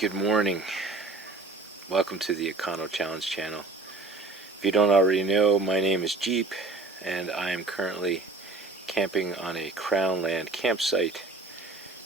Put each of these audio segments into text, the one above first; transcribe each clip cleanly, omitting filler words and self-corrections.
Good morning. Welcome to the EconoChallenge channel. If you don't already know, my name is Jeep and I am currently camping on a Crown Land campsite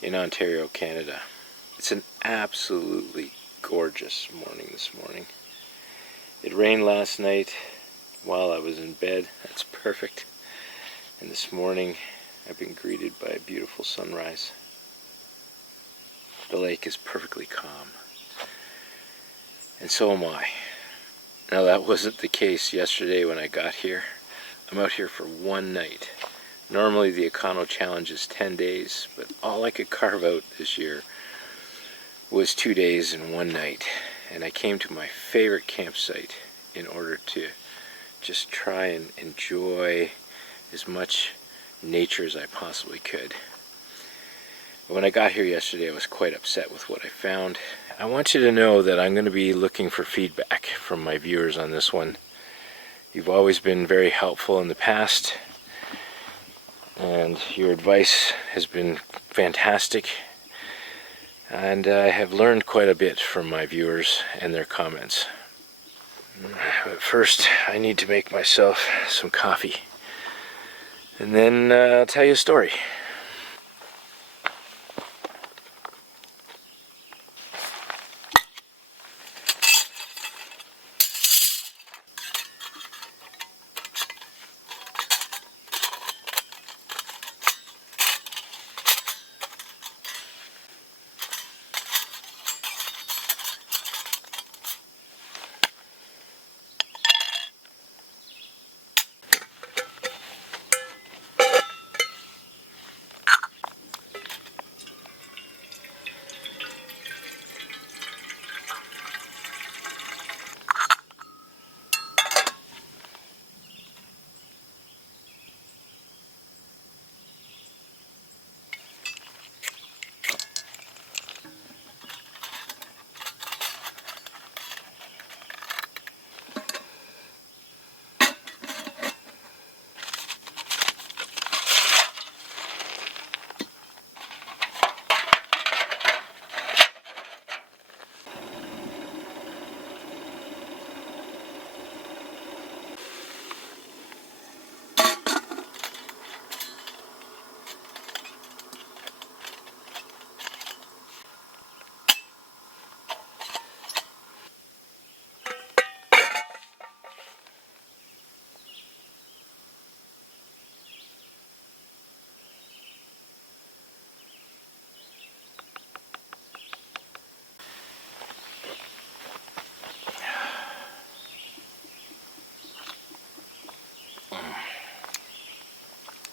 in Ontario, Canada. It's an absolutely gorgeous morning this morning. It rained last night while I was in bed. That's perfect. And this morning I've been greeted by a beautiful sunrise. The lake is perfectly calm. And so am I. Now that wasn't the case yesterday when I got here. I'm out here for one night. Normally the EconoChallenge is 10 days, but all I could carve out this year was 2 days and one night. And I came to my favorite campsite in order to just try and enjoy as much nature as I possibly could. When I got here yesterday, I was quite upset with what I found. I want you to know that I'm going to be looking for feedback from my viewers on this one. You've always been very helpful in the past, and your advice has been fantastic. And I have learned quite a bit from my viewers and their comments. But first, I need to make myself some coffee. And then I'll tell you a story.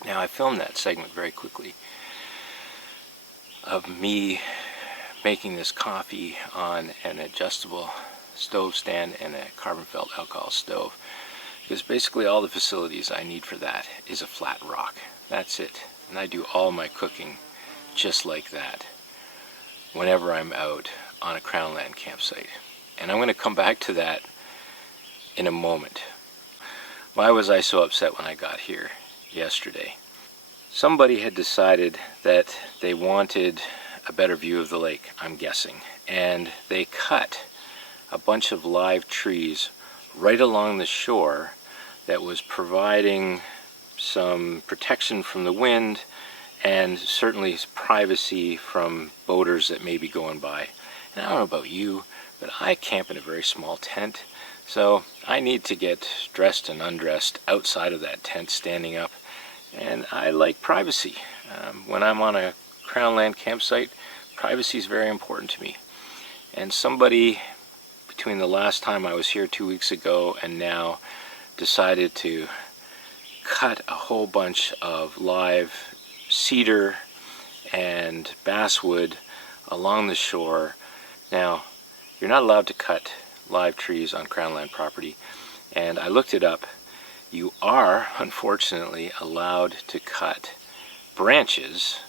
Now I filmed that segment very quickly of me making this coffee on an adjustable stove stand and a carbon felt alcohol stove, because basically all the facilities I need for that is a flat rock. That's it. And I do all my cooking just like that whenever I'm out on a Crown Land campsite. And I'm going to come back to that in a moment. Why was I so upset when I got here yesterday? Somebody had decided that they wanted a better view of the lake, I'm guessing, and they cut a bunch of live trees right along the shore that was providing some protection from the wind and certainly privacy from boaters that may be going by. And I don't know about you, but I camp in a very small tent, so I need to get dressed and undressed outside of that tent standing up. And I like privacy. When I'm on a Crown Land campsite, privacy is very important to me. And somebody, between the last time I was here 2 weeks ago and now, decided to cut a whole bunch of live cedar and basswood along the shore. Now, you're not allowed to cut live trees on Crown Land property, and I looked it up. You are, unfortunately, allowed to cut branches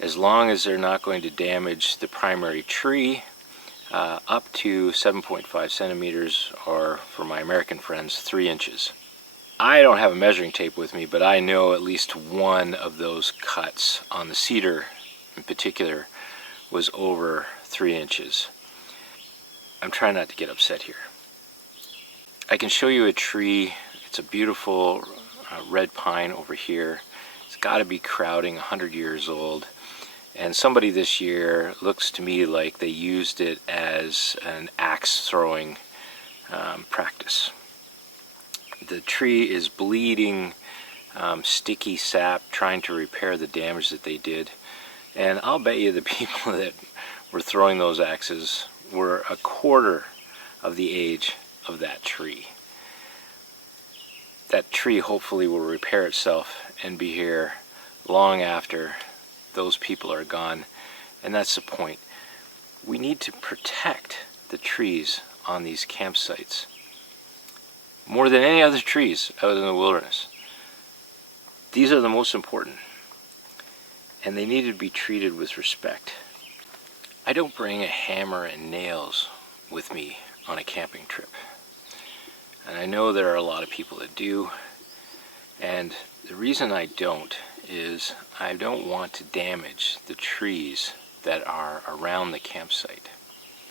as long as they're not going to damage the primary tree, up to 7.5 centimeters, or for my American friends, 3 inches. I don't have a measuring tape with me, but I know at least one of those cuts on the cedar in particular was over 3 inches. I'm trying not to get upset here. I can show you a tree. It's a beautiful red pine over here. It's got to be crowding 100 years old. And somebody this year looks to me like they used it as an axe throwing practice. The tree is bleeding sticky sap, trying to repair the damage that they did. And I'll bet you the people that were throwing those axes were a quarter of the age of that tree. That tree hopefully will repair itself and be here long after those people are gone. And that's the point. We need to protect the trees on these campsites more than any other trees out in the wilderness. These are the most important, and they need to be treated with respect. I don't bring a hammer and nails with me on a camping trip, and I know there are a lot of people that do, and the reason I don't is I don't want to damage the trees that are around the campsite.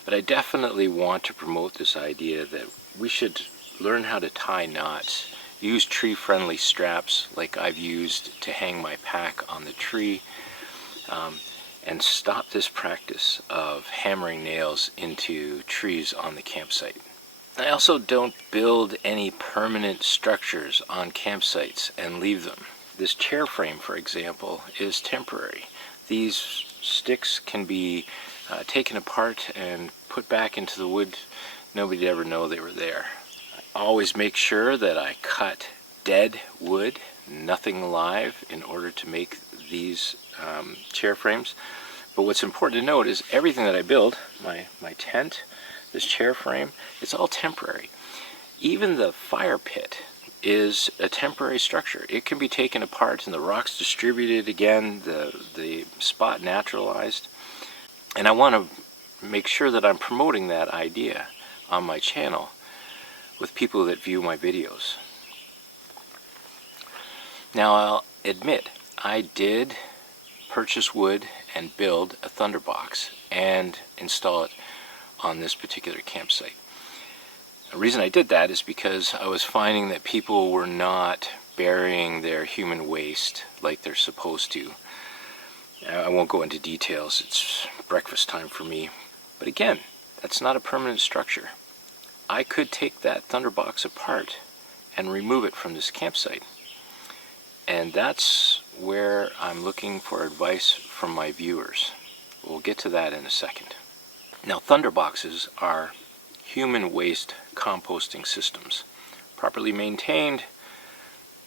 But I definitely want to promote this idea that we should learn how to tie knots, use tree-friendly straps like I've used to hang my pack on the tree, and stop this practice of hammering nails into trees on the campsite. I also don't build any permanent structures on campsites and leave them. This chair frame, for example, is temporary. These sticks can be taken apart and put back into the wood. Nobody'd ever know they were there. I always make sure that I cut dead wood, nothing live, in order to make these chair frames. But what's important to note is everything that I build, my tent, this chair frame, it's all temporary. Even the fire pit is a temporary structure. It can be taken apart and the rocks distributed again, the spot naturalized. And I want to make sure that I'm promoting that idea on my channel with people that view my videos. Now I'll admit, I did purchase wood and build a thunderbox and install it on this particular campsite. The reason I did that is because I was finding that people were not burying their human waste like they're supposed to. I won't go into details, it's breakfast time for me. But again, that's not a permanent structure. I could take that thunderbox apart and remove it from this campsite. And that's where I'm looking for advice from my viewers. We'll get to that in a second. Now, thunderboxes are human waste composting systems. Properly maintained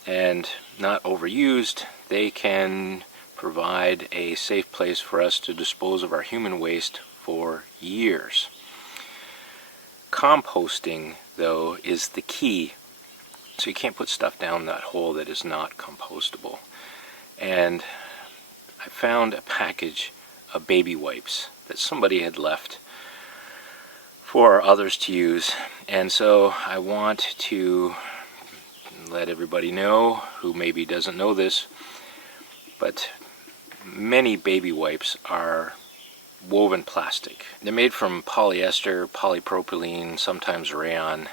and not overused, they can provide a safe place for us to dispose of our human waste for years. Composting, though, is the key. So you can't put stuff down that hole that is not compostable. And I found a package of baby wipes that somebody had left for others to use. And so I want to let everybody know who maybe doesn't know this, but many baby wipes are woven plastic. They're made from polyester, polypropylene, sometimes rayon.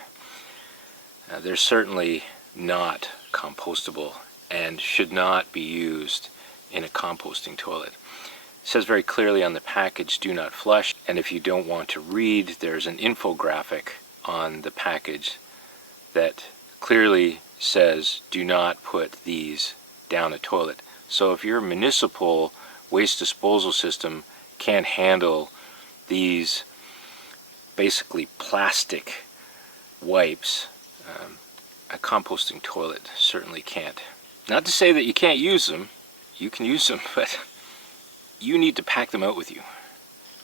They're certainly not compostable and should not be used in a composting toilet. It says very clearly on the package, do not flush, and if you don't want to read, there's an infographic on the package that clearly says do not put these down a toilet. So if your municipal waste disposal system can't handle these basically plastic wipes, a composting toilet certainly can't. Not to say that you can't use them, you can use them, but you need to pack them out with you.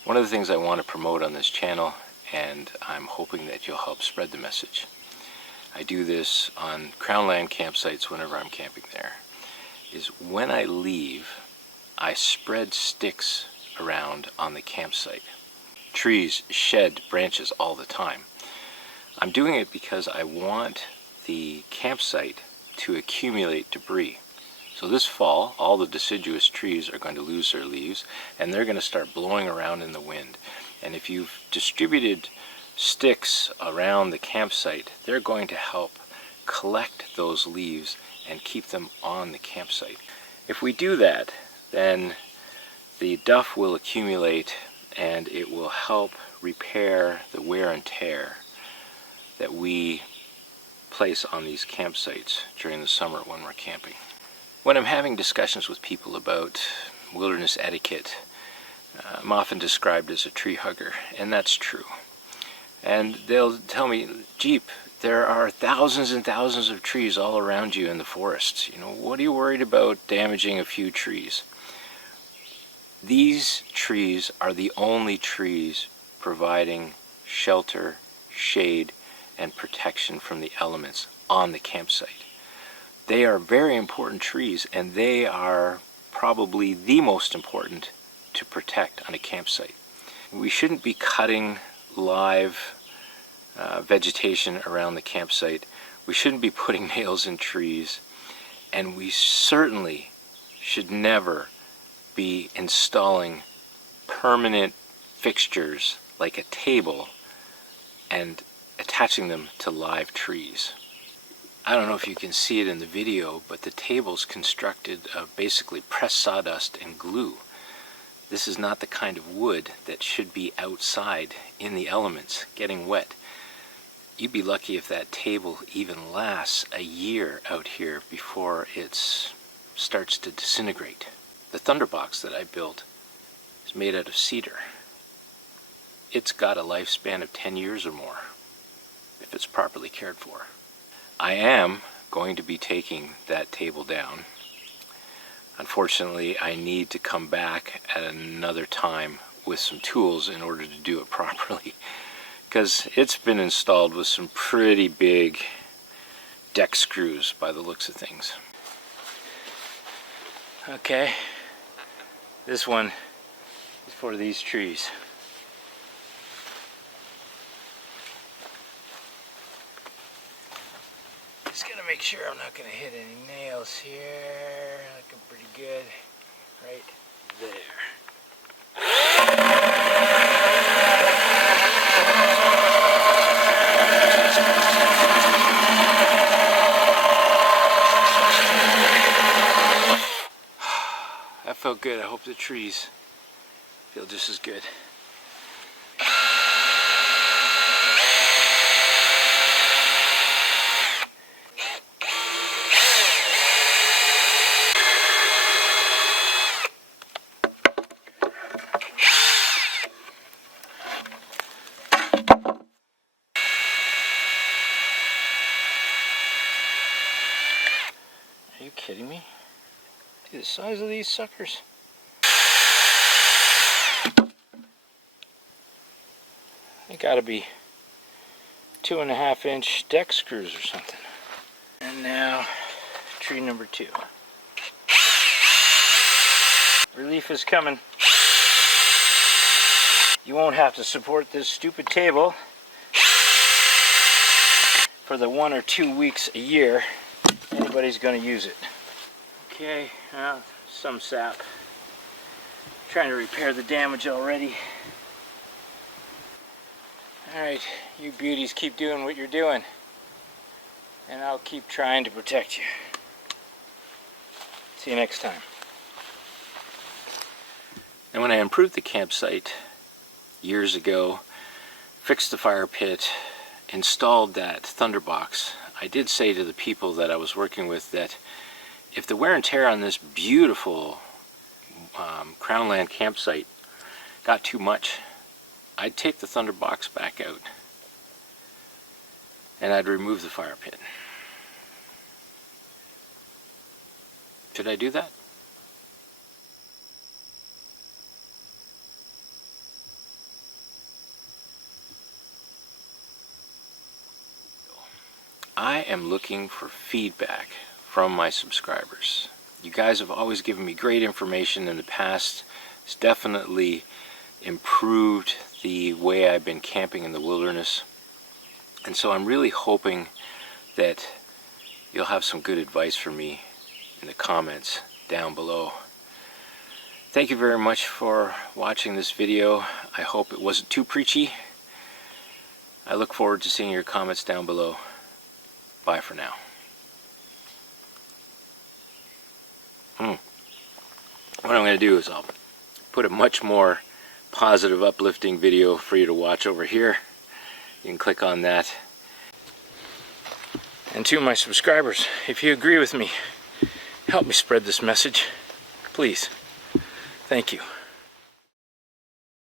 One of the things I want to promote on this channel, and I'm hoping that you'll help spread the message. I do this on Crown Land campsites whenever I'm camping there, is when I leave, I spread sticks around on the campsite. Trees shed branches all the time. I'm doing it because I want the campsite to accumulate debris. So this fall, all the deciduous trees are going to lose their leaves and they're going to start blowing around in the wind. And if you've distributed sticks around the campsite, they're going to help collect those leaves and keep them on the campsite. If we do that, then the duff will accumulate and it will help repair the wear and tear that we place on these campsites during the summer when we're camping. When I'm having discussions with people about wilderness etiquette, I'm often described as a tree hugger, and that's true. And they'll tell me, Jeep, there are thousands and thousands of trees all around you in the forests. You know, what are you worried about damaging a few trees? These trees are the only trees providing shelter, shade, and protection from the elements on the campsite. They are very important trees, and they are probably the most important to protect on a campsite. We shouldn't be cutting live vegetation around the campsite. We shouldn't be putting nails in trees, and we certainly should never be installing permanent fixtures like a table and attaching them to live trees. I don't know if you can see it in the video, but the table's constructed of basically pressed sawdust and glue. This is not the kind of wood that should be outside in the elements getting wet. You'd be lucky if that table even lasts a year out here before it starts to disintegrate. The Thunderbox that I built is made out of cedar. It's got a lifespan of 10 years or more if it's properly cared for. I am going to be taking that table down. Unfortunately, I need to come back at another time with some tools in order to do it properly, because it's been installed with some pretty big deck screws by the looks of things. Okay, this one is for these trees. Just gotta make sure I'm not gonna hit any nails here. Looking pretty good right there. That felt good. I hope the trees feel just as good. Are you kidding me? Look at the size of these suckers. They gotta be 2.5-inch deck screws or something. And now, tree number 2. Relief is coming. You won't have to support this stupid table for the 1 or 2 weeks a year anybody's going to use it. Okay, some sap. Trying to repair the damage already. Alright, you beauties keep doing what you're doing, and I'll keep trying to protect you. See you next time. And when I improved the campsite years ago, fixed the fire pit, installed that Thunderbox, I did say to the people that I was working with that if the wear and tear on this beautiful Crownland campsite got too much, I'd take the Thunderbox back out and I'd remove the fire pit. Should I do that? I am looking for feedback from my subscribers. You guys have always given me great information in the past. It's definitely improved the way I've been camping in the wilderness. And so I'm really hoping that you'll have some good advice for me in the comments down below. Thank you very much for watching this video. I hope it wasn't too preachy. I look forward to seeing your comments down below. Bye for now. What I'm going to do is I'll put a much more positive, uplifting video for you to watch over here. You can click on that. And to my subscribers, if you agree with me, help me spread this message, please. Thank you.